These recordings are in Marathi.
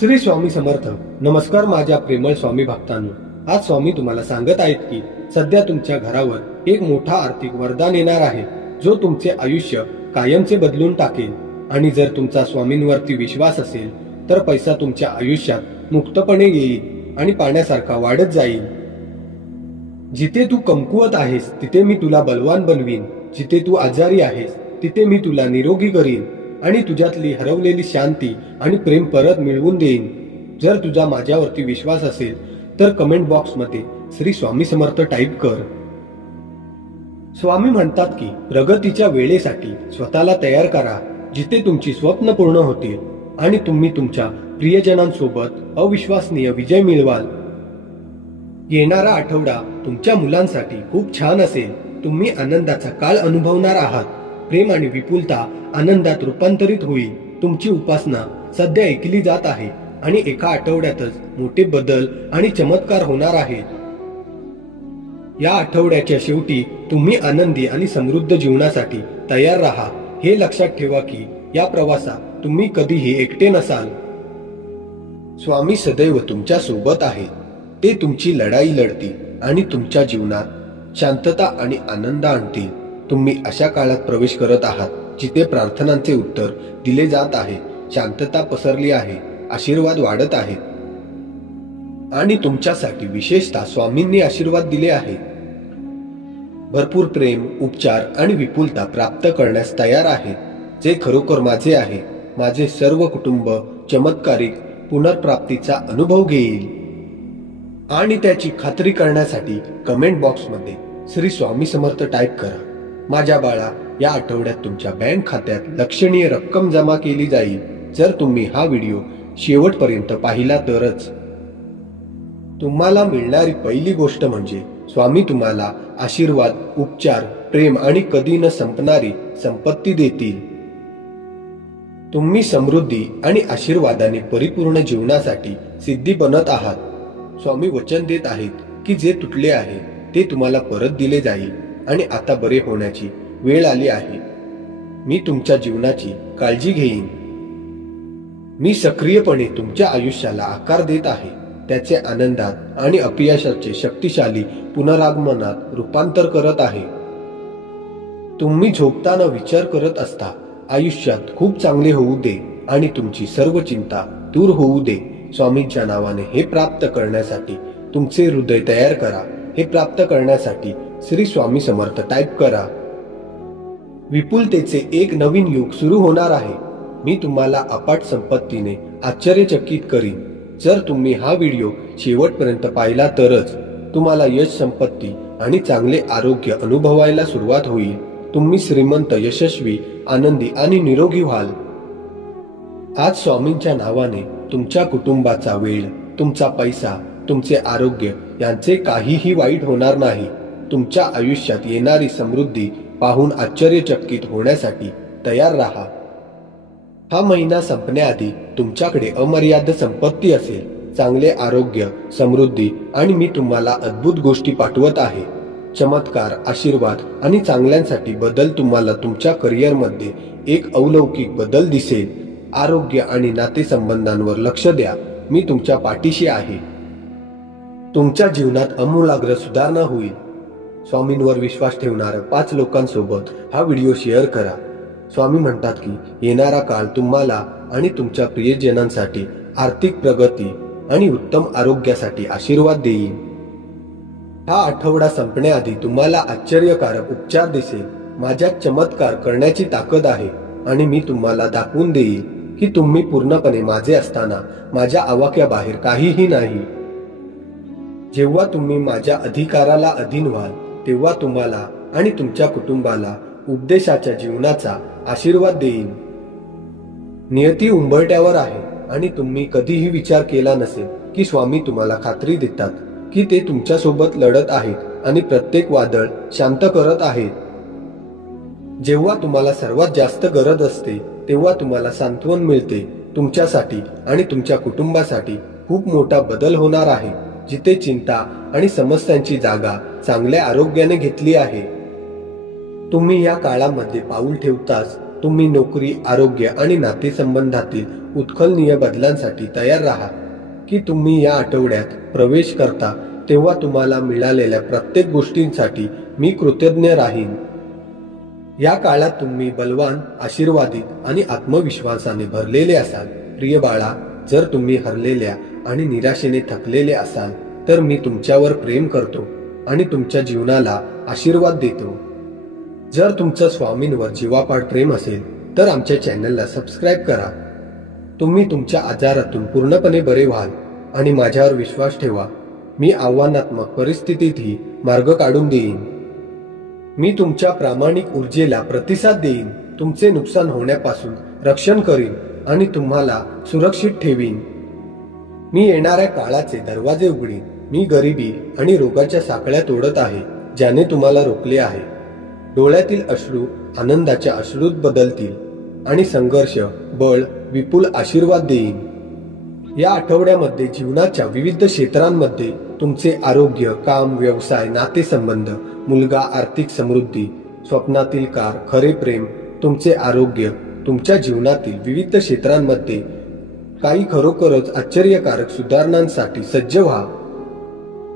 श्री स्वामी समर्थ. नमस्कार माझ्या प्रेमळ स्वामी भक्तांनो. आज स्वामी तुम्हाला सांगत आहेत की सध्या तुमच्या घरावर एक मोठा आर्थिक वरदान येणार आहे, जो तुमचे आयुष्य कायमचे बदलून टाकेल. आणि जर तुमचा स्वामींवरती विश्वास असेल तर पैसा तुमच्या आयुष्यात मुक्तपणे येईल आणि पाण्यासारखा वाढत जाईल. जिथे तू कमकुवत आहेस तिथे मी तुला बलवान बनवीन. जिथे तू आजारी आहेस तिथे मी तुला निरोगी करीन आणि तुझ्यातली हरवलेली शांती आणि प्रेम परत मिळवून देईन. जर तुझा माझ्यावरती विश्वास असेल तर कमेंट बॉक्स मध्ये श्री स्वामी समर्थ टाईप कर. स्वामी म्हणतात की प्रगतीच्या वेळेसाठी स्वतःला तयार करा, जिथे तुमची स्वप्न पूर्ण होतील आणि तुम्ही तुमच्या प्रियजनांसोबत अविश्वसनीय विजय मिळवाल. येणारा आठवडा तुमच्या मुलांसाठी खूप छान असेल. तुम्ही आनंदाचा काळ अनुभवणार आहात. प्रेम आणि विपुलता आनंदात रूपांतरित होईल. तुमची उपासना सध्या ऐकली जात आहे आणि एका आठवड्यातच मोठे बदल आणि चमत्कार होणार आहेत. या आठवड्याच्या शेवटी तुम्ही आनंदी आणि समृद्ध जीवनासाठी तयार राहा. हे लक्षात ठेवा की या प्रवासात तुम्ही कधीही एकटे नसाल. स्वामी सदैव तुमच्या सोबत आहेत. ते तुमची लढाई लढतील आणि तुमच्या जीवनात शांतता आणि आनंद आणतील. तुम्ही अशा काळात प्रवेश करत आहात जिथे प्रार्थनांचे उत्तर दिले जात आहे, शांतता पसरली आहे, आशीर्वाद वाढत आहेत आणि तुमच्यासाठी विशेषतः स्वामींनी आशीर्वाद दिले आहेत. भरपूर प्रेम, उपचार आणि विपुलता प्राप्त करण्यास तयार आहे. जे खरोखर माझे आहे. माझे सर्व कुटुंब चमत्कारिक पुनर्प्राप्तीचा अनुभव घेईल. आणि त्याची खात्री करण्यासाठी कमेंट बॉक्समध्ये श्री स्वामी समर्थ टाईप करा. माझ्या बाळा, या आठवड्यात तुमच्या बँक खात्यात लक्षणीय रक्कम जमा केली जाईल. जर तुम्ही हा व्हिडिओ शेवटपर्यंत पाहिला तरच. तुम्हाला मिळणारी पहिली गोष्ट म्हणजे स्वामी तुम्हाला आशीर्वाद, उपचार, प्रेम आणि कधी न संपणारी संपत्ती देतील. तुम्ही समृद्धी आणि आशीर्वादाने परिपूर्ण जीवनासाठी सिद्धी बनत आहात. स्वामी वचन देत आहेत की जे तुटले आहे ते तुम्हाला परत दिले जाईल आणि आता बरे होण्याची वेळ आली आहे. मी तुमच्या जीवनाची काळजी घेईन. मी सक्रियपणे तुमच्या आयुष्याला आकार देत आहे. त्याचे आनंदात आणि अपयशाचे शक्तिशाली पुनरागमनात रूपांतर करत आहे. तुम्ही झोपताना विचार करत असता, आयुष्यात खूप चांगले होऊ दे आणि तुमची सर्व चिंता दूर होऊ दे. स्वामींच्या नावाने हे प्राप्त करण्यासाठी तुमचे हृदय तयार करा. हे प्राप्त करण्यासाठी श्री स्वामी समर्थ टाईप करा. विपुलतेचे एक नवीन युग सुरू होणार आहे. मी तुम्हाला अफाट संपत्तीने आश्चर्यचकित करीन. जर तुम्ही हा व्हिडिओ शेवटपर्यंत पाहिला तरच तुम्हाला यश, संपत्ती आणि चांगले आरोग्य अनुभवायला सुरुवात होईल. तुम्ही श्रीमंत, यशस्वी, आनंदी आणि निरोगी व्हाल. आज स्वामींच्या नावाने तुमच्या कुटुंबाचा वेळ, तुमचा पैसा, तुमचे आरोग्य यांचे काहीही वाईट होणार नाही. तुमच्या आयुष्यात येणारी समृद्धी पाहून आश्चर्यचकित होण्यासाठी तयार राहा. हा महिना संपण्याआधी तुमच्याकडे अमर्याद संपत्ती असेल, चांगले आरोग्य, समृद्धी आणि मी तुम्हाला अद्भुत गोष्टी पाठवत आहे. चमत्कार, आशीर्वाद आणि चांगल्यांसाठी बदल. तुम्हाला तुमच्या करिअरमध्ये एक अलौकिक बदल दिसेल. आरोग्य आणि नातेसंबंधांवर लक्ष द्या. मी तुमच्या पाठीशी आहे. तुमच्या जीवनात आमूलाग्र सुधारणा होईल. स्वामींवर विश्वास ठेवणाऱ्या 5 लोकांसोबत हा व्हिडिओ शेअर करा. स्वामी म्हणतात की येणारा काळ तुम्हाला आणि तुमच्या प्रियजनांसाठी आर्थिक प्रगती आणि उत्तम आरोग्यासाठी आशीर्वाद देईल. हा आठवडा संपण्याआधी तुम्हाला आश्चर्यकारक उपचार दिसेल. माझ्यात चमत्कार करण्याची ताकद आहे आणि मी तुम्हाला दाखवून देईल की तुम्ही पूर्णपणे माझे असताना माझ्या आवाक्याबाहेर काहीही नाही. जेव्हा तुम्ही माझ्या अधिकाराला अधीन व्हाल तेव्हा तुम्हाला आणि तुमच्या कुटुंबाला उपदेशाच्या जीवनाचा आशीर्वाद देईन. नियती उंबरठ्यावर आहे आणि तुम्ही कधीही विचार केला नसेल की स्वामी तुम्हाला खात्री देतात की ते तुमच्या सोबत लढत आहेत आणि प्रत्येक वादळ शांत करत आहेत. जेव्हा तुम्हाला सर्वात जास्त गरज असते तेव्हा तुम्हाला सांत्वन मिळते. तुमच्यासाठी आणि तुमच्या कुटुंबासाठी खूप मोठा बदल होणार आहे. जिथे चिंता आणि समस्यांची जागा चांगल्या आरोग्याने घेतली आहे. तुम्ही या काळामध्ये पाऊल ठेवताच तुम्ही नोकरी, आरोग्य आणि नातेसंबंधातील उत्खलनीय बदलांसाठी तयार राहा की तुम्ही या आठवड्यात प्रवेश करता तेव्हा तुम्हाला मिळालेल्या प्रत्येक गोष्टींसाठी मी कृतज्ञ राहीन। या काळात तुम्ही बलवान, आशीर्वादित आणि आत्मविश्वासाने भरलेले असाल। प्रिय बाळा, जर तुम्ही हरलेल्या आणि निराशेने थकलेले असाल तर मी तुमच्यावर प्रेम करतो आणि तुमच्या जीवनाला आशीर्वाद देतो। जर तुमचं स्वामींवर जीवापाड प्रेम असेल तर आमच्या चॅनलला सबस्क्राईब करा। तुम्ही तुमच्या आजारातून पूर्णपणे बरे व्हाल आणि माझ्यावर विश्वास ठेवा। मी आव्हानात्मक परिस्थितीतही मार्ग काढून देईन। मी तुमच्या प्रामाणिक ऊर्जेला प्रतिसाद देईन, तुमचे नुकसान होण्यापासून रक्षण करीन आणि तुम्हाला सुरक्षित ठेवीन। मी येणाऱ्या काळाचे दरवाजे उघडीन। मी गरिबी आणि रोगाच्या साखळ्या तोडत आहे ज्याने तुम्हाला रोखले आहे। डोळ्यातील अश्रू आनंदाच्या अश्रूत बदलतील आणि संघर्ष बळ विपुल आशीर्वाद देईन। या आठवड्यामध्ये जीवनाच्या विविध क्षेत्रांमध्ये तुमचे आरोग्य, काम, व्यवसाय, नातेसंबंध, मुलगा, आर्थिक समृद्धी, स्वप्नातील कार, खरे प्रेम, तुमचे आरोग्य, तुमच्या जीवनातील विविध क्षेत्रांमध्ये काही खरोखरच आश्चर्यकारक सुधारणांसाठी सज्ज व्हा।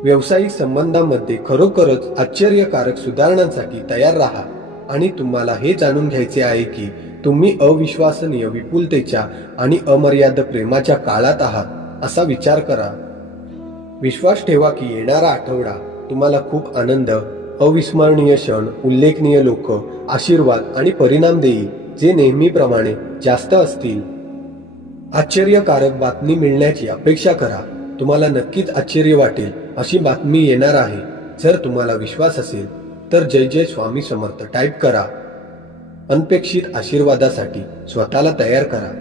व्यावसायिक संबंधांमध्ये खरोखरच आश्चर्यकारक सुधारणांसाठी तयार राहा आणि तुम्हाला हे जाणून घ्यायचे आहे की तुम्ही अविश्वसनीय विपुलतेच्या आणि अमर्याद प्रेमाच्या काळात आहात असा विचार करा। विश्वास ठेवा की येणारा आठवडा तुम्हाला खूप आनंद, अविस्मरणीय क्षण, उल्लेखनीय लोक, आशीर्वाद आणि परिणाम देईल जे नेहमीप्रमाणे जास्त असतील। आश्चर्यकारक बातमी मिळण्याची अपेक्षा करा। तुम्हाला नक्कीच आश्चर्य वाटेल अशी बातमी येणार आहे। जर तुम्हाला विश्वास असेल तर जय जय स्वामी समर्थ टाईप करा। अनपेक्षित आशीर्वादासाठी स्वतःला तयार करा।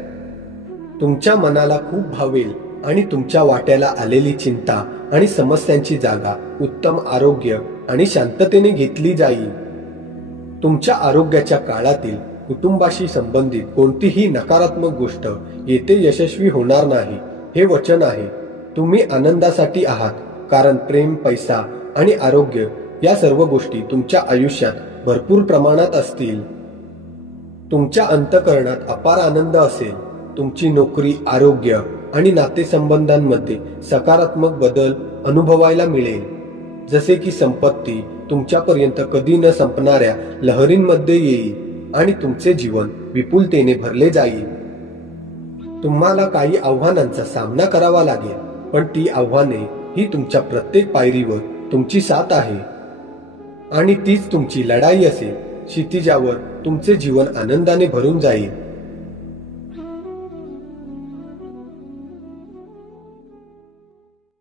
तुमच्या मनाला खूप भावेल आणि तुमच्या वाट्याला आलेली चिंता आणि समस्यांची जागा उत्तम आरोग्य आणि शांततेने घेतली जाईल। तुमच्या आरोग्याच्या काळातील कुटुंबाशी संबंधित कोणतीही नकारात्मक गोष्ट येथे यशस्वी होणार नाही हे वचन आहे। तुम्ही आनंदासाठी आहात कारण प्रेम, पैसा आणि आरोग्य या सर्व गोष्टी तुमच्या आयुष्यात भरपूर प्रमाणात असतील। तुमच्या अंतःकरणात अपार आनंद असेल। तुमची नोकरी, आरोग्य आणि नातेसंबंधांमध्ये सकारात्मक बदल अनुभवायला मिळेल, जसे की संपत्ती तुमच्यापर्यंत कधी न संपणाऱ्या लहरींमध्ये येईल आणि तुमचे जीवन विपुलतेने भरले जाईल। तुम्हाला काही आव्हानांचा सामना करावा लागेल, पण ती आव्हाने ही तुमच्या प्रत्येक पायरीवर तुमची साथ आहे आणि तीच तुमची लढाई असेल। क्षितिजावर तुमचे जीवन आनंदाने भरून जाईल